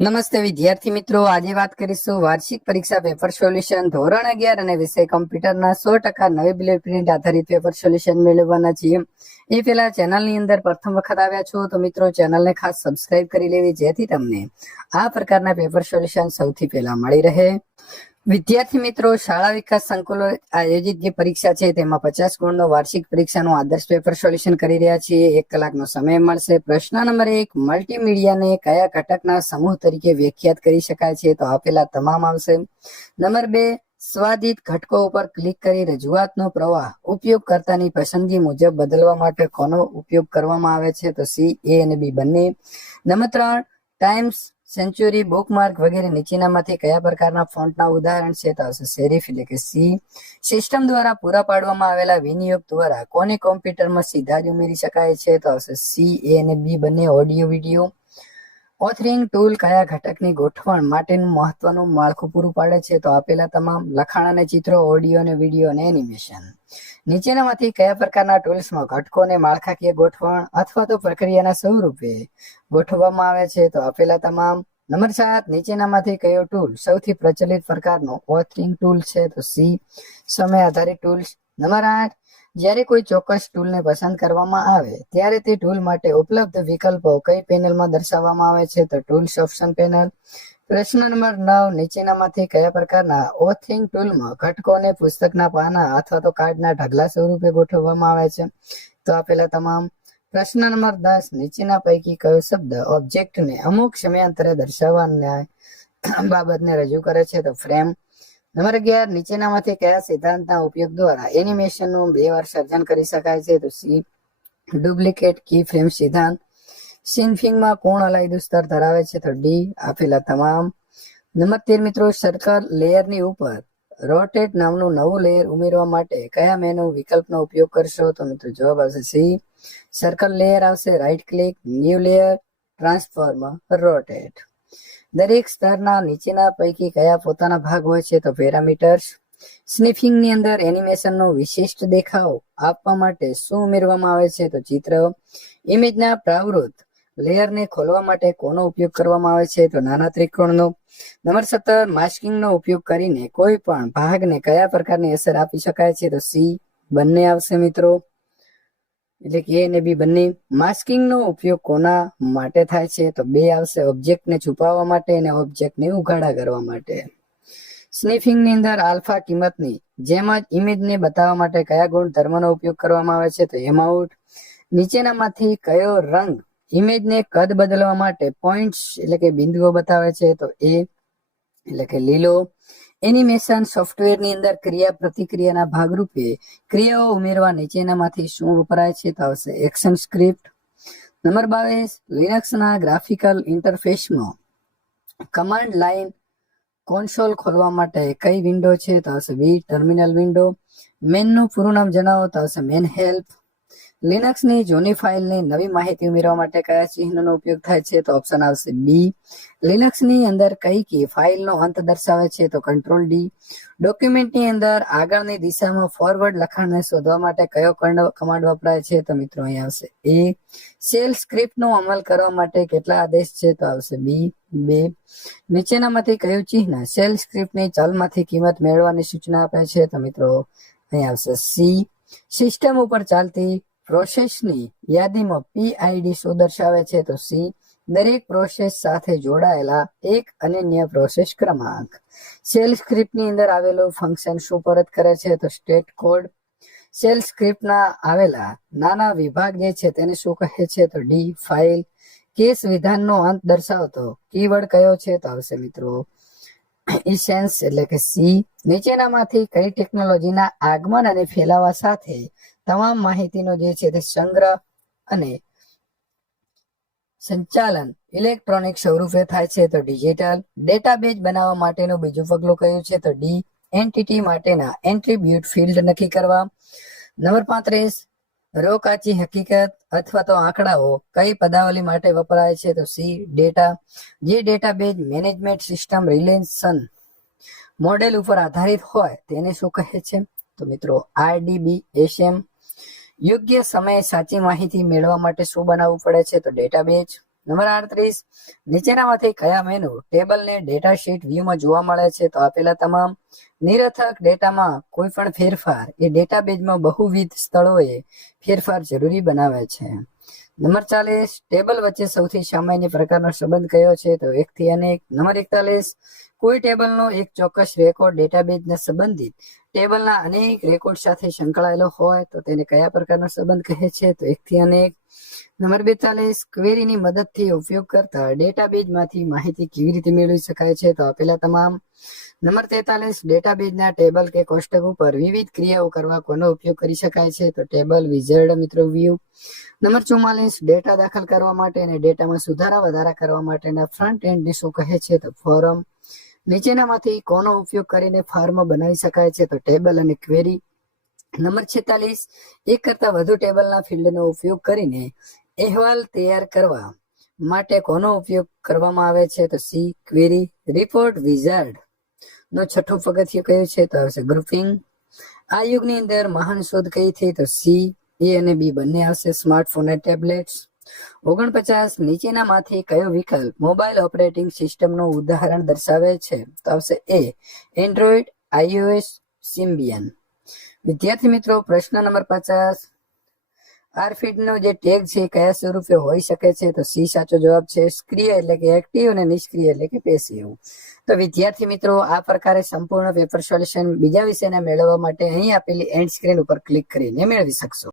નમસ્તે વિદ્યાર્થી મિત્રો, આજે વાત કરીશું વાર્ષિક પરીક્ષા પેપર સોલ્યુશન ધોરણ 11 અને વિષય કમ્પ્યુટરના 100% નવી બ્લુ પ્રિન્ટ આધારિત પેપર સોલ્યુશન મેળવવાના છીએ. એ પહેલા ચેનલની અંદર પ્રથમ વખત આવ્યા છો તો મિત્રો ચેનલને ખાસ સબસ્ક્રાઇબ કરી લેવી, જેથી તમને આ પ્રકારના પેપર સોલ્યુશન સૌથી પહેલા મળી રહે. વિદ્યાર્થી મિત્રો, શાળા વિકાસ સંકુલ આયોજિત જે પરીક્ષા છે તેમાં 50 ગુણનો વાર્ષિક પરીક્ષાનું આદર્શ પેપર સોલ્યુશન કરી રહ્યા છીએ. 1 કલાકનો સમય મળશે. પ્રશ્ન નંબર 1, મલ્ટીમીડિયાને કયા ઘટકના સમૂહ તરીકે વ્યાખ્યાત કરી શકાય છે? તો આપેલા તમામ આવશે. નંબર 2, સ્વાદિત ઘટકો ઉપર ક્લિક કરી રજૂઆતનો પ્રવાહ ઉપયોગકર્તાની પસંદગી મુજબ બદલવા માટે કોનો ઉપયોગ કરવામાં આવે છે? તો સી, એ અને બી બંને. નંબર 3, ટાઈમ્સ, સેન્ચુરી, બુકમાર્ક વગેરે નીચેનામાંથી કયા પ્રકારના ફોન્ટના ઉદાહરણ છે? તો આવશે સેરિફ એટલે કે સી. સિસ્ટમ દ્વારા પૂરા પાડવામાં આવેલા વિનિયોગ દ્વારા કોને કોમ્પ્યુટરમાં સીધા જ ઉમેરી શકાય છે? તો આવશે સી, એ અને બી બંને. Audio video. ઓથરિંગ ટૂલ કયા ઘટકની ગોઠવણ માટેનું મહત્વનું માળખું પૂરું પાડે છે? તો આપેલા તમામ. લખાણ અને ચિત્રો, ઓડિયો અને વિડીયો અને એનિમેશન. નીચેનામાંથી કયા પ્રકારના ટૂલ્સમાં ઘટકોને માળખાકીય ગોઠવણ અથવા તો પ્રક્રિયાના સ્વરૂપે ગોઠવવામાં આવે છે? તો આપેલા તમામ. નંબર 7, નીચેનામાંથી કયો ટૂલ સૌથી પ્રચલિત પ્રકારનો ઓથરિંગ ટૂલ છે? તો સી, સમય આધારિત ટૂલ્સ. નંબર 8, જ્યારે કોઈ ચોક્કસ ટૂલને પસંદ કરવામાં આવે ત્યારે તે ટૂલ માટે ઉપલબ્ધ વિકલ્પો કઈ પેનલમાં દર્શાવવામાં આવે છે? તો ટૂલ્સ ઓપ્શન પેનલ. પ્રશ્ન નંબર 9, નીચેનામાંથી કયા પ્રકારના ઓથરિંગ ટૂલમાં ઘટકોને પુસ્તકના પાના અથવા તો કાર્ડના ઢગલા સ્વરૂપે ગોઠવવામાં આવે છે? તો આપેલા તમામ. પ્રશ્ન નંબર 10, નીચેના પૈકી કયો શબ્દ ઓબ્જેક્ટને અમુક સમયાંતરે દર્શાવવાના બાબતને રજૂ કરે છે? તો ફ્રેમ. નંબર 11, નીચેનામાંથી કયા સિદ્ધાંતના ઉપયોગ દ્વારા એનિમેશનનું 2 વાર સર્જન કરી શકાય છે? તો સી, ડુપ્લિકેટ કી ફ્રેમ સિદ્ધાંત. સ્નિફિંગમાં કોણ અલાયદું સ્તર ધરાવે છે? તો ડી, આપેલા તમામ. નંબર 13 મિત્રો, સર્કલ લેયરની ઉપર રોટેટ નામનું નવું લેયર ઉમેરવા માટે કયા મેનુ વિકલ્પનો ઉપયોગ કરશો? તો મિત્રો જવાબ આવશે સી, સર્કલ લેયર આવશે. Right click, new layer, transform, rotate. દરેક સ્તરના નીચેના પૈકી કયા પોતાના ભાગ હોય છે? તો પેરામીટર્સ. સ્નિફિંગની અંદર એનિમેશનનો વિશિષ્ટ દેખાવ આપવા માટે શું ઉમેરવામાં આવે છે? તો ચિત્ર. ઇમેજના પ્રાવૃત લેયરને ખોલવા માટે કોનો ઉપયોગ કરવામાં આવે છે? તો નાના ત્રિકોણનો. નંબર 17, માસ્કિંગનો ઉપયોગ કરીને કોઈ પણ ભાગને કયા પ્રકારની અસર આપી શકાય છે? તો સી, બંને આવશે મિત્રો, એટલે કે એ અને બી બંને. માસ્કિંગનો ઉપયોગ કોના માટે થાય છે? તો બે આવશે, ઓબ્જેક્ટને છુપાવવા માટે અને ઓબ્જેક્ટને ઉઘાડા કરવા માટે. સ્નિફિંગની અંદર આલ્ફા કિંમતની જેમ જ ઇમેજને બતાવવા માટે કયા ગુણધર્મનો ઉપયોગ કરવામાં આવે છે? તો એમાઉન્ટ. નીચેનામાંથી કયો રંગ ઇમેજને કદ બદલવા માટે પોઈન્ટ્સ એટલે કે બિંદુઓ બતાવે છે? તો એ એટલે કે લીલો. એનિમેશન સોફ્ટવેરની અંદર ક્રિયા પ્રતિક્રિયાના ભાગરૂપે ક્રિયાઓ ઉમેરવા નીચેનામાંથી શું વપરાય છે? તો આવશે એક્શન સ્ક્રિપ્ટ. નંબર 22, લિનક્સના ગ્રાફિકલ ઇન્ટરફેસમાં કમાન્ડ લાઇન કોન્સોલ ખોલવા માટે કઈ વિન્ડો છે? તો આવશે બી, ટર્મિનલ વિન્ડો. મેનનું પૂરું નામ જણાવો? તો આવશે મેન હેલ્પ. લિનક્સની જૂની ફાઇલની નવી માહિતી ઉમેરવા માટે કયા ચિહ્નનો ઉપયોગ થાય છે? તો ઓપ્શન આવશે બી. લિનક્સની અંદર કઈ કી ફાઇલનો અંત દર્શાવે છે? તો કંટ્રોલ ડી. ડોક્યુમેન્ટની અંદર આગળની દિશામાં ફોરવર્ડ લખાણને શોધવા માટે કયો કમાન્ડ વપરાય છે? તો મિત્રો અહીં આવશે એ. શેલ સ્ક્રિપ્ટનો અમલ કરવા માટે કેટલા આદેશ છે? તો આવશે બી, 2. નીચેનામાંથી કયું ચિહ્ન શેલ સ્ક્રિપ્ટની ચલમાંથી કિંમત મેળવવાની સૂચના આપે છે? તો મિત્રો અહીં આવશે સી. સિસ્ટમ ઉપર ચાલતી પ્રોસેસની યાદીમાં PID શું દર્શાવે છે? તો સી, દરેક પ્રોસેસ સાથે જોડાયેલા એક અનન્ય પ્રોસેસ ક્રમાંક. શેલ સ્ક્રિપ્ટની અંદર આવેલું ફંક્શન શું પરત કરે છે? તો સ્ટેટ કોડ. શેલ સ્ક્રિપ્ટના આવેલા નાના વિભાગ જે છે તેને શું કહે છે? તો ડી, ફાઇલ. કેસ વિધાનનો અંત દર્શાવતો કીવર્ડ કયો છે? તો આવશે મિત્રો ઇસેન્સ એટલે કે સી. નીચેનામાંથી કઈ ટેકનોલોજીના આગમન અને ફેલાવા સાથે તમામ માહિતીનો જે છે તે સંગ્રહ અને સંચાલન ઇલેક્ટ્રોનિક સ્વરૂપે થાય છે? તો ડિજિટલ. ડેટાબેઝ બનાવવા માટેનું બીજું પગલું કયું છે? તો ડી, એન્ટિટી માટેના એન્ટ્રીબ્યુટ ફિલ્ડ નક્કી કરવા. નંબર 35, રો કાચી હકીકત અથવા તો આંકડાઓ કઈ પદાવલી માટે વપરાય છે? તો સી, ડેટા. જે database management system relation model ઉપર આધારિત હોય તેને શું કહે છે? તો મિત્રો RDBSM. યોગ્ય સમયે સાચી માહિતી મેળવવા માટે શું બનાવવું પડે છે? તો ડેટાબેઝ. નંબર 38, નીચેનામાંથી કયા મેનુ ટેબલને ડેટા શીટ વ્યૂમાં જોવા મળે છે? તો આપેલા તમામ નિરર્થક ડેટામાં કોઈ પણ ફેરફાર એ ડેટાબેઝમાં બહુવિધ સ્થળોએ ફેરફાર જરૂરી બનાવે છે. નંબર 40, ટેબલ વચ્ચે સૌથી સામાન્ય પ્રકારનો સંબંધ કયો છે? તો એકથી અનેક. નંબર 41, કોઈ ટેબલનો એક ચોક્કસ રેકોર્ડ ડેટાબેઝના સંબંધિત ટેબલના અનેક રેકોર્ડ સાથે સંકળાયેલો હોય તો તેને કયા પ્રકારનો સંબંધ કહે છે? તો એકથી અનેક. નંબર 42, ક્વેરીની મદદથી ઉપયોગ કરતા ડેટાબેઝમાંથી માહિતી કેવી રીતે મેળવી શકાય છે? તો આપેલા તમામ. નંબર 43, ડેટાબેઝના ટેબલ કે કોષ્ટક ઉપર વિવિધ ક્રિયાઓ કરવા કોનો ઉપયોગ કરી શકાય છે? તો ટેબલ વિઝાર્ડ મિત્રો વ્યૂ. નંબર 44, ડેટા દાખલ કરવા માટે અને ડેટામાં સુધારા વધારા કરવા માટેના ફ્રન્ટ એન્ડને શું કહે છે? તો ફોરમ. નીચેનામાંથી કોનો ઉપયોગ કરીને ફોર્મ બનાવી શકાય છે? તો ટેબલ અને ક્વેરી. નંબર 46, એક કરતા વધુ ટેબલના ફિલ્ડનો ઉપયોગ કરીને અહેવાલ તૈયાર કરવા માટે કોનો ઉપયોગ કરવામાં આવે છે? તો સી ક્વેરી. રિપોર્ટ વિઝાર્ડ નો છઠ્ઠું પગથિયું કયું છે? તો આવશે ગ્રુપિંગ. આ યુગની અંદર મહાન શોધ કઈ થઈ? તો સી. એ અને બી બંને આવશે. સ્માર્ટફોન અને ટેબ્લેટ્સ. 49, નીચેનામાંથી કયો વિકલ્પ મોબાઈલ ઓપરેટિંગ સિસ્ટમનું ઉદાહરણ દર્શાવે છે? તો આવશે એ એન્ડ્રોઈડ, iOS, સિમ્બિયન. વિદ્યાર્થી મિત્રો, પ્રશ્ન નંબર 50, આરફીડનો જે ટેગ છે કયા સ્વરૂપે હોઈ શકે છે? તો સી સાચો જવાબ છે. સક્રિય એટલે કે એક્ટિવ અને નિષ્ક્રિય એટલે કે પેસિવ. તો વિદ્યાર્થી મિત્રો, આ પ્રકારે સંપૂર્ણ પેપર સોલ્યુશન બીજા વિષયના મેળવવા માટે અહીં આપેલી એન્ડ સ્ક્રીન ઉપર ક્લિક કરીને મેળવી શકશો.